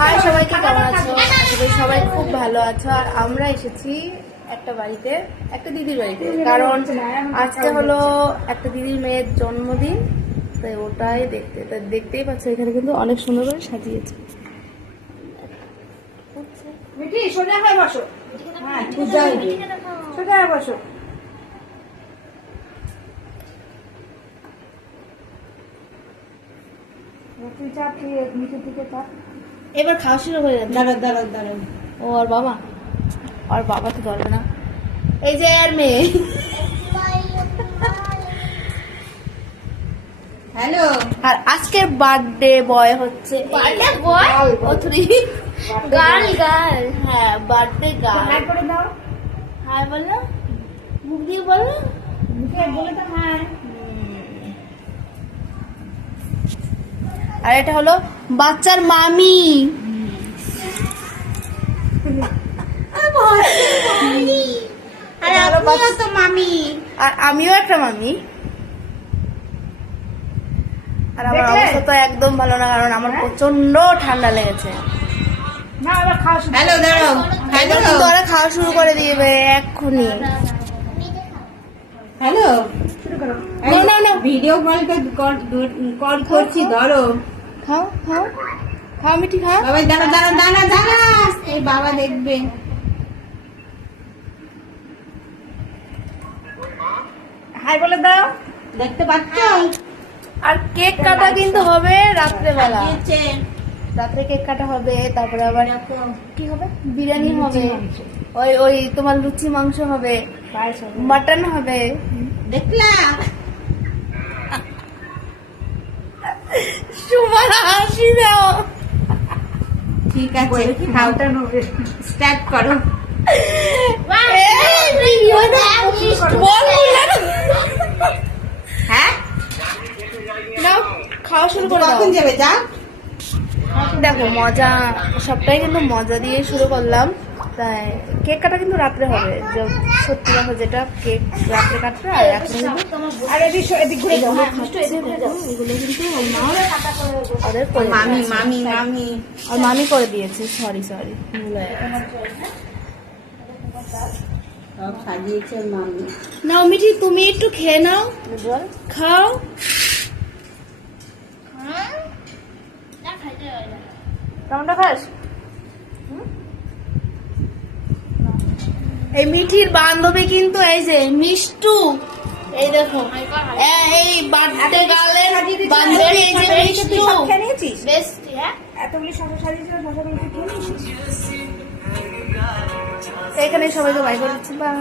High সবাইকে, কেমন আছো? সবাই খুব ভালো আছো। আর আমরা এসেছি একটা বাড়িতে, একটা দিদির বাড়িতে, কারণ আজকে হলো একটা দিদির মেয়ের জন্মদিন, তাই ওটাই দেখতেই পাচ্ছ। এখানে কিন্তু অনেক সুন্দর করে সাজিয়েছে। সোজা হয়ে বসো, সোজা হয়ে বসো। এবার খাওয়া শুরু করে দাঁড়ান। ও আর বাবা তো ধরবে না। এই যে আর মেয়ে, হ্যালো। আর আজকের বার্থডে বয় হচ্ছে গার্ল। হ্যাঁ, বার্থডে গার্ল। হাই করে দাও, হাই বলো, মুখ দিয়ে বলো, মুখে বলে তো হাই। আর এটা হলো বাচ্চার মামি। আর আমিও একটা মামি। আর আমার অবস্থা তো একদম ভালো না, কারণ আমার প্রচন্ড ঠান্ডা লেগেছে। ওরা খাওয়া শুরু করে দিবে এক্ষুনি। হ্যালো, না ভিডিও কল করছি, ধরো। খাও মিঠি, খাও। বাবা দাঁড়া, এই বাবা দেখবে। হাই বলে দাও। দেখতে পাচ্ছ? আর কেক কাটা কিন্তু হবে রাত্রেবেলা। রাত্রে কেক কাটা হবে, তারপরে আবার কি হবে, বিরিয়ানি হবে, ওই তোমার লুচি মাংস হবে, মাটন হবে। দেখলা? সুমার হাসি দাও। ঠিক আছে, খাওয়াটা স্টার্ট করো। হ্যাঁ, খাওয়া শুরু করে দাও। কখন যাবে? যা দেখো, মজা সবটাই কিন্তু মজা দিয়ে শুরু করলাম। তাই কেক কাটা কিন্তু রাত্রে হবে, সত্যি কথা যেটা, কেক রাত্রে কাটবে। আর এখন এগুলো কিন্তু মামি করে দিয়েছে। সরি সব সাজিয়েছে মামি। নাও মিঠি, তুমি একটু খেয়ে নাও, খাও। কেমনটা খাস? এই মিঠির বান্ধবী কিন্তু এই যে মিষ্টু, এই দেখো, এই বার্থডে গার্লের বান্ধবী, এই যে মিষ্টু। এতগুলি শশা সাজিয়েছিল, শশাগুলো খেয়ে নিয়েছিস? এখানে সবাইকে বাই করে দিচ্ছি, বাই।